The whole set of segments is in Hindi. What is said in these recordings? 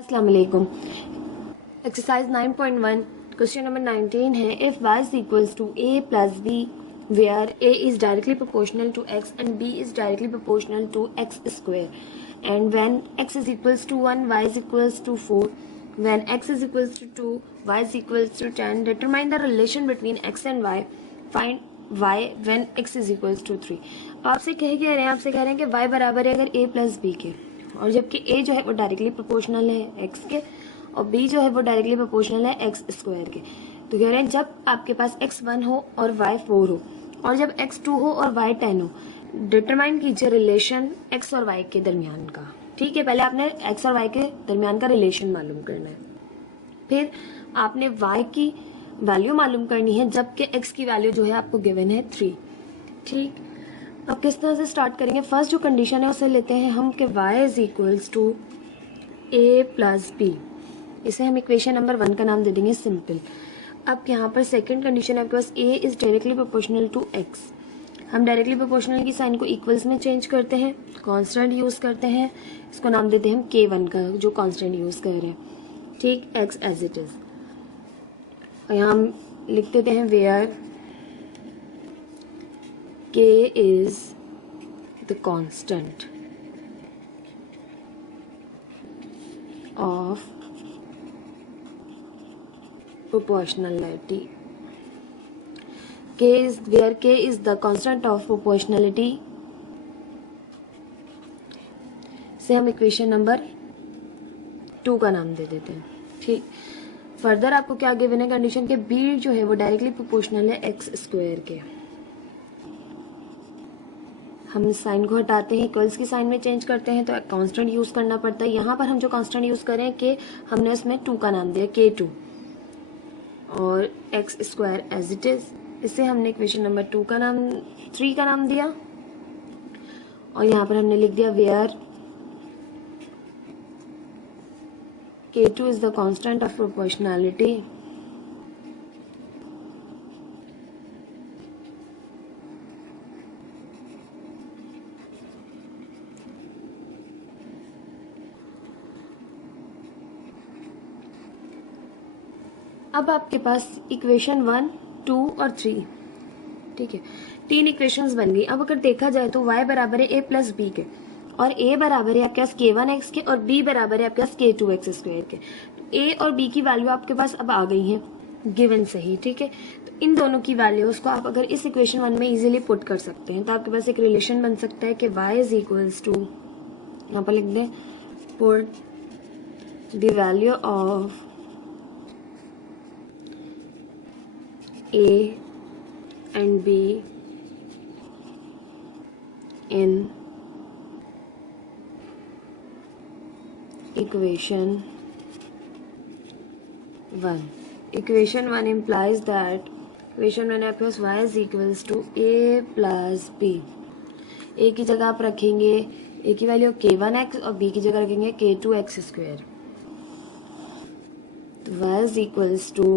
अस्सलाम वालेकुम। एक्सरसाइज 9.1 क्वेश्चन नंबर 19 है if y is equals to a plus b where a is directly proportional to x and b is directly proportional to x square and when x is equals to 1 y is equals to 4 when x is equals to 2 y is equals to 10 determine the relation between x and y find y when x is equals to 3। आपसे कह रहे हैं कि y बराबर है अगर a प्लस b के, और जबकि a जो है वो डायरेक्टली प्रोपोर्शनल है x के और b जो है वो डायरेक्टली प्रोपोर्शनल है एक्स स्क्वायर के। तो कह रहे हैं जब आपके पास x1 हो और y 4 हो और जब x2 हो और y 10 हो, डिटरमाइन कीजिए रिलेशन x और y के दरमियान का। ठीक है, पहले आपने x और y के दरमियान का रिलेशन मालूम करना है, फिर आपने y की वैल्यू मालूम करनी है जबकि x की वैल्यू जो है आपको गिवन है 3। ठीक, अब किस तरह से स्टार्ट करेंगे। फर्स्ट जो कंडीशन है उसे लेते हैं हम कि y is equals to a plus b, इसे हम इक्वेशन नंबर 1 का नाम दे देंगे सिंपल। अब यहाँ पर सेकंड कंडीशन है आपके पास a is directly proportional to x। हम डायरेक्टली प्रोपोर्शनल की साइन को इक्वल्स में चेंज करते हैं, कांस्टेंट यूज करते हैं, इसको नाम देते हैं हम k1 का जो कांस्टेंट यूज कर रहे हैं। ठीक, x एज इट इज, और यहाँ हम लिख देते हैं where k is the constant of proportionality. Where k is the constant of proportionality से हम इक्वेशन नंबर 2 का नाम दे देते हैं। ठीक, फर्दर आपको क्या गिवन है कंडीशन के b जो है वो डायरेक्टली प्रोपोर्शनल है एक्स स्क्वायर के। हम साइन को हटाते हैं, इक्वल्स की साइन में चेंज करते हैं तो कांस्टेंट यूज करना पड़ता है। यहाँ पर हम जो कांस्टेंट यूज करें कि हमने उसमें 2 का नाम दिया k2 और x square as it is, इसे हमने इक्वेशन नंबर 3 का नाम दिया और यहाँ पर हमने लिख दिया where k2 is the constant of proportionality अब आपके पास इक्वेशन 1, 2 और 3, ठीक है, 3 इक्वेशंस बन गई। अब अगर देखा जाए तो y बराबर है a प्लस बी के और a बराबर है आपके पास k1x के और b बराबर है आपके पास k2x स्क्वायर के। तो a और b की वैल्यू आपके पास अब आ गई है गिवन से ही। ठीक है, तो इन दोनों की वैल्यूज को आप अगर इस इक्वेशन 1 में इजीली पुट कर सकते हैं तो आपके पास एक रिलेशन बन सकता है कि y इज इक्वल्स टू, यहाँ पर लिख दें put the value of A and B in equation 1. Equation 1 implies that equation 1 आपके पास y is equals to a plus b। a की जगह आप रखेंगे a की वैल्यू k1x और b की जगह रखेंगे k2x स्क्वायर। तो y is equals to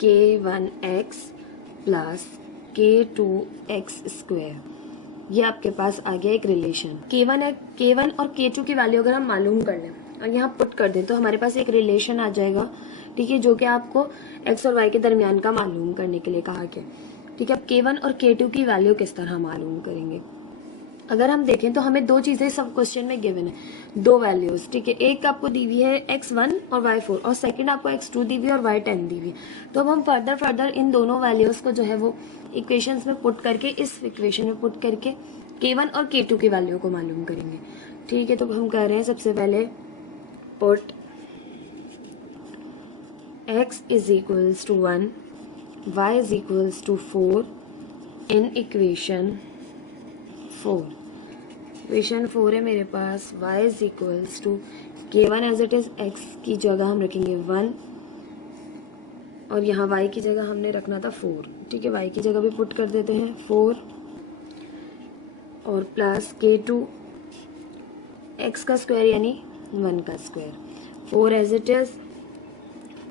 k1x plus k2x square, ये आपके पास आ गया एक रिलेशन। k1 और k2 की वैल्यू अगर हम मालूम कर लें और यहाँ पुट कर दें तो हमारे पास एक रिलेशन आ जाएगा। ठीक है, जो कि आपको x और y के दरमियान का मालूम करने के लिए कहा गया। ठीक है, अब k1 और k2 की वैल्यू किस तरह मालूम करेंगे। अगर हम देखें तो हमें 2 चीजें सब क्वेश्चन में गिवन है, 2 वैल्यूज। ठीक है, एक आपको दी हुई है x1 और y4 और सेकंड आपको x2 दी हुई है और y10 दी हुई है। तो अब हम फर्दर इन दोनों वैल्यूज को जो है वो इक्वेशंस में पुट करके इस इक्वेशन में पुट करके k1 और k2 की वैल्यू को मालूम करेंगे। ठीक है, तो हम कर रहे हैं सबसे पहले put x is equals to 1 y is equals to 4 in equation 4। Equation 4 है मेरे पास y is equals to k1 as it is, x की जगह हम रखेंगे 1 और यहाँ y की जगह हमने रखना था 4। ठीक है, y की जगह भी पुट कर देते हैं 4 और प्लस k2 x का स्क्वायर यानी 1 का square, 4 as it is,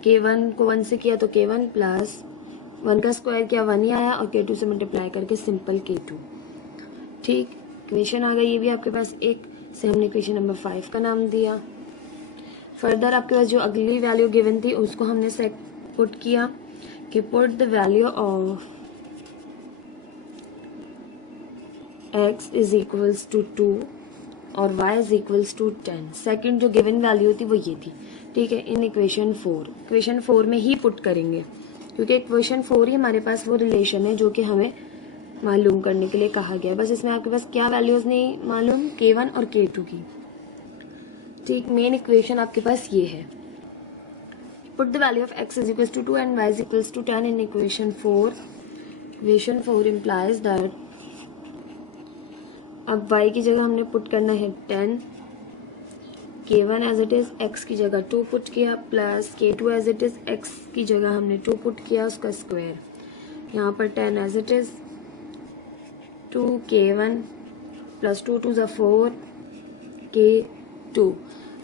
k1 को 1 से किया तो k1 प्लस 1 का स्क्वायर किया 1 ही आया और k2 से मल्टीप्लाई करके सिंपल k2। ठीक, इक्वेशन आ गई, ये भी आपके पास एक से हमने इक्वेशन नंबर 5 का नाम दिया। फर्दर आपके पास जो अगली वैल्यू गिवन थी उसको हमने सेट पुट किया कि put the value of x is equals to 2 और y is equals to 10। Second जो गिवन वैल्यू थी वो ये थी, ठीक है, इन इक्वेशन 4 में ही पुट करेंगे क्योंकि इक्वेशन 4 ही हमारे पास वो रिलेशन है जो कि हमें मालूम करने के लिए कहा गया। बस इसमें आपके पास क्या वैल्यूज नहीं मालूम, k1 और k2 की। ठीक, मेन इक्वेशन आपके पास ये है, put the value of x is equals to 2 and y is equals to 10 in equation 4। Equation 4 implies that, अब y की जगह हमने पुट करना है 10, k1 as it is x की जगह 2 पुट किया, plus k2 as it is x की जगह हमने 2 पुट किया, उसका स्क्वायर, यहाँ पर 10 as it is 2k1 plus 2 2 4 k2।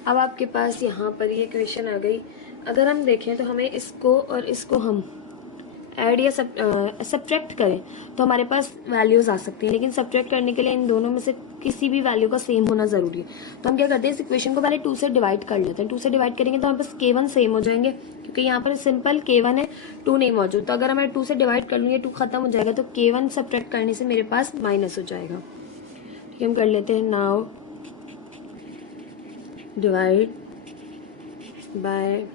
अब आपके पास यहाँ पर ये इक्वेशन आ गई। अगर हम देखें तो हमें इसको और इसको हम ऐड या सब्ट्रैक्ट करें तो हमारे पास वैल्यूज आ सकती हैं, लेकिन सब्ट्रैक्ट करने के लिए इन दोनों में से किसी भी वैल्यू का सेम होना जरूरी है। तो हम क्या करते हैं, इस इक्वेशन को पहले 2 से डिवाइड कर लेते हैं। 2 से डिवाइड करेंगे तो हमारे पास k1 सेम हो जाएंगे क्योंकि यहाँ पर सिंपल k1 है, 2 नहीं मौजूद। तो अगर मैं 2 से डिवाइड कर लूँगी 2 खत्म हो जाएगा, तो k1 सब्ट्रैक्ट करने से मेरे पास माइनस हो जाएगा। ठीक है, हम कर लेते हैं now divide by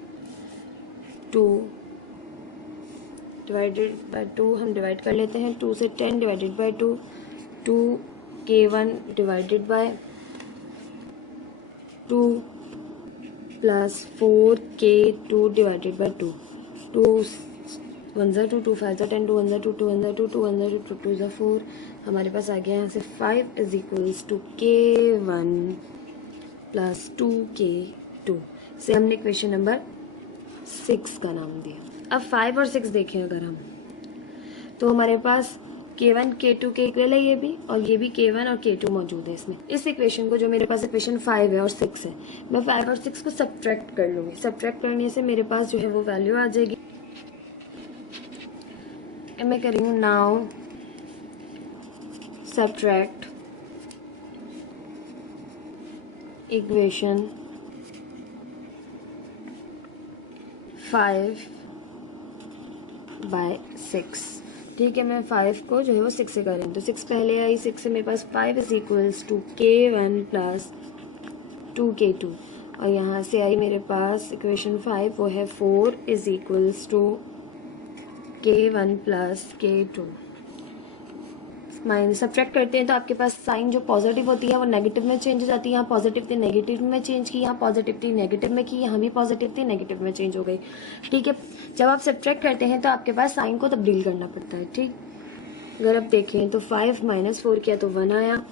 2 divided by 2 हम डिवाइड कर लेते हैं। 2 से 10 divided by 2, 2k1 divided by 2 plus 4k2 divided by 2, 2 1 ज़ा 2, 2 5 ज़ा 10, 2 1 ज़ा 2, 2 1 ज़ा 2, 2 1 ज़ा 2, 2 2 ज़ा 4। हमारे पास आ गया यहाँ से 5 is equals to k1 plus 2k2 से हमने इक्वेशन नंबर 6 का नाम दिया। अब 5 और 6 देखें अगर हम, तो हमारे पास k1 k2 के इक्वल है ये भी, और ये भी k1 और k2 मौजूद है इसमें। इस इक्वेशन को, जो मेरे पास इक्वेशन 5 है और 6 है, मैं 5 और 6 को सब्ट्रैक्ट कर लूँगी। सब्ट्रैक्ट करने से मेरे पास जो है वो वैल्यू आ जाएगी। मैं कर रही हूँ नाउ सब्ट्रैक्ट इक्वेशन 5 बाय 6। ठीक है, मैं 5 को जो है वो 6 से कर रही हूँ, तो 6 पहले आई, 6 से मेरे पास 5 is equals to k1 plus 2k2, और यहाँ से आई मेरे पास इक्वेशन 5, वो है 4 is equals to k1 plus k2। Minus subtract करते हैं तो आपके पास साइन जो पॉजिटिव होती है वो नेगेटिव में चेंज हो जाती है। यहाँ पॉजिटिव थी नेगेटिव में चेंज की, यहाँ पॉजिटिव थी नेगेटिव में की, यहाँ भी पॉजिटिव थी नेगेटिव में चेंज हो गई। ठीक है, जब आप सब्ट्रैक्ट करते हैं तो आपके पास साइन को तब्दील करना पड़ता है। ठीक, अगर आप देखें तो 5 माइनस 4 किया तो 1 आया,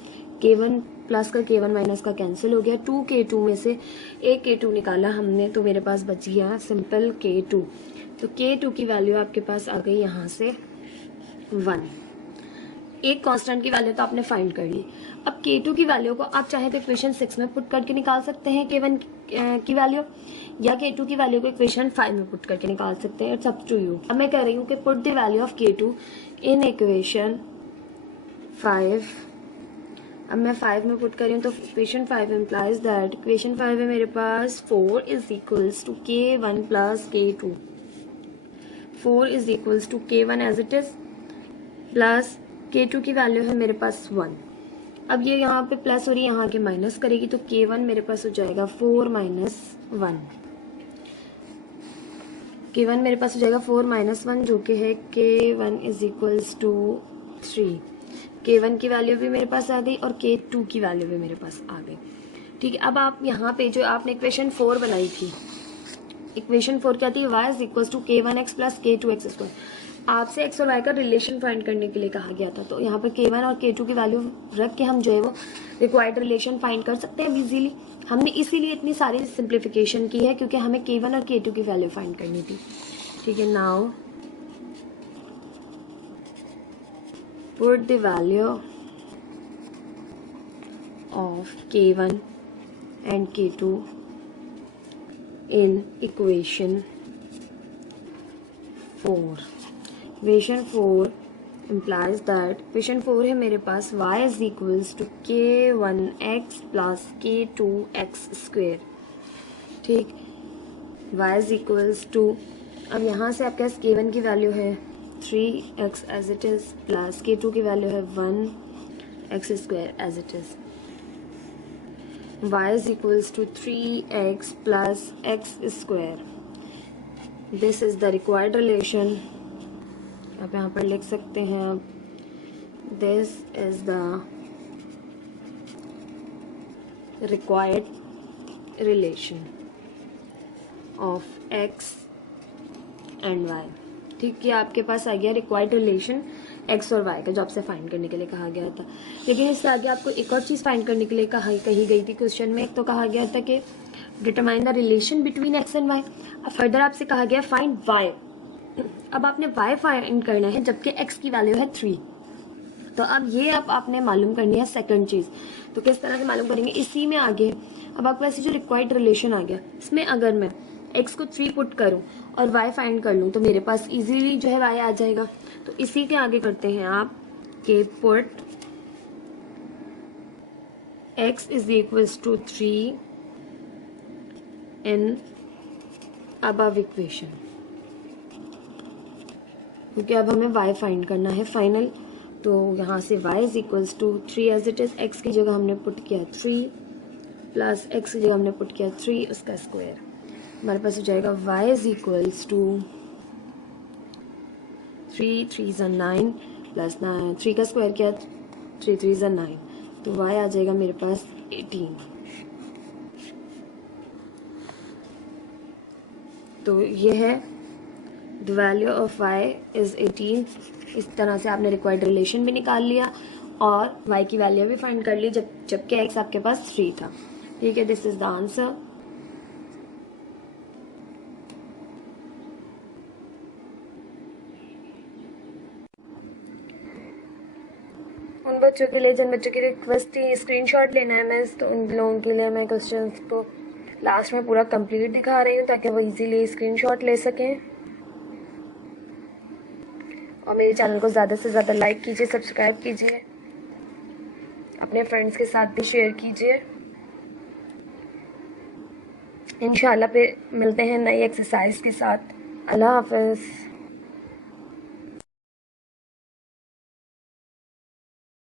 k1 प्लस का k1 माइनस का कैंसिल हो गया, 2k2 में से एक k2 निकाला हमने तो मेरे पास बच गया सिंपल k2। तो k2 की वैल्यू आपके पास आ गई यहाँ से 1। एक कांस्टेंट की वैल्यू तो आपने फाइंड कर ली। अब k2 की वैल्यू को आप चाहे तो इक्वेशन 6 में पुट करके निकाल सकते हैं k1 की वैल्यू, या k2 की वैल्यू को इक्वेशन 5 में पुट करके निकाल सकते हैं। It's up to you. अब मैं कह रही हूँ कि put the value of k2 in equation 5। अब मैं 5 में पुट कर रही हूँ तो इक्वेशन 5 इम्प्लाइज दैट, इक्वेशन 5 है मेरे पास 4 is equals to k1 plus k2। 4 is equals to k1 as it is, plus k2 की वैल्यू है मेरे पास 1। अब ये यहाँ पे प्लस हो रही है, यहाँ के माइनस करेगी तो k1 मेरे पास हो जाएगा 4 माइनस 1। k1 मेरे पास हो जाएगा 4 माइनस 1 जो कि है k1 is equals to 3। k1 की वैल्यू भी मेरे पास आ गई और k2 की वैल्यू भी मेरे पास आ गई। ठीक है, अब आप यहाँ पे जो आपने इक्वेशन 4 बनाई थी, इक्वेशन 4 क्या थी, y is equals to k1x plus k2x square. आपसे x और y का रिलेशन फाइंड करने के लिए कहा गया था, तो यहाँ पर k1 और k2 की वैल्यू रख के हम जो है वो रिक्वायर्ड रिलेशन फाइंड कर सकते हैं इजीली। हमने इसीलिए इतनी सारी सिंप्लीफिकेशन की है क्योंकि हमें k1 और k2 की वैल्यू फाइंड करनी थी। ठीक है, now put the value of k1 and k2 in equation 4। Equation 4 implies that question 4 है मेरे पास y is equals to k1x plus k2x square. ठीक, y इज इक्वल्स टू, अब यहाँ से आपके पास k1 की वैल्यू है 3x as it is plus k2 की वैल्यू है 1x square as it is. y is equals to 3x plus x square. This is the required relation. आप यहाँ पर लिख सकते हैं अब this is the required relation of x and y. ठीक है, आपके पास आ गया रिक्वायर्ड रिलेशन एक्स और वाई का, जो आपसे फाइंड करने के लिए कहा गया था। लेकिन इससे आगे आपको एक और चीज़ फाइंड करने के लिए कही गई थी क्वेश्चन में। एक तो कहा गया था कि determine the relation between x and y. अब फर्दर आपसे कहा गया फाइंड वाई। अब आपने वाई फाइंड करना है जबकि एक्स की वैल्यू है 3। तो अब ये आपने मालूम करनी है सेकंड चीज़। तो किस तरह से मालूम करेंगे, इसी में आगे अब आपके पास जो रिक्वायर्ड रिलेशन आ गया, इसमें अगर मैं x को 3 पुट करूं और y फाइंड कर लूं तो मेरे पास इजीली जो है y आ जाएगा। तो इसी के आगे करते हैं आप कि put x is equals to 3 in above equation, क्योंकि अब हमें y फाइंड करना है फाइनल। तो यहाँ से y is equals to 3 as it is, x की जगह हमने पुट किया 3 प्लस x की जगह हमने पुट किया 3 उसका स्क्वायर। हमारे पास हो जाएगा y इज इक्वल्स टू 3 3 ज़ा 9 प्लस 3 का स्क्वायर किया 3 3 ज़ा 9, तो y आ जाएगा मेरे पास 18। तो ये है the value of y is 18। इस तरह से आपने रिक्वायर्ड रिलेशन भी निकाल लिया और y की वैल्यू भी फाइंड कर ली जबकि x आपके पास 3 था। ठीक है, दिस इज द आंसर। उन बच्चों के लिए जिन बच्चों की रिक्वेस्ट थी स्क्रीनशॉट लेना है मैं, तो उन लोगों के लिए मैं क्वेश्चंस को लास्ट में पूरा कंप्लीट दिखा रही हूँ ताकि वो इजीली स्क्रीनशॉट ले सकें। और मेरे चैनल को ज़्यादा से ज़्यादा लाइक कीजिए, सब्सक्राइब कीजिए, अपने फ्रेंड्स के साथ भी शेयर कीजिए। इंशाल्लाह पे मिलते हैं नई एक्सरसाइज के साथ। अल्लाह हाफ़िज़।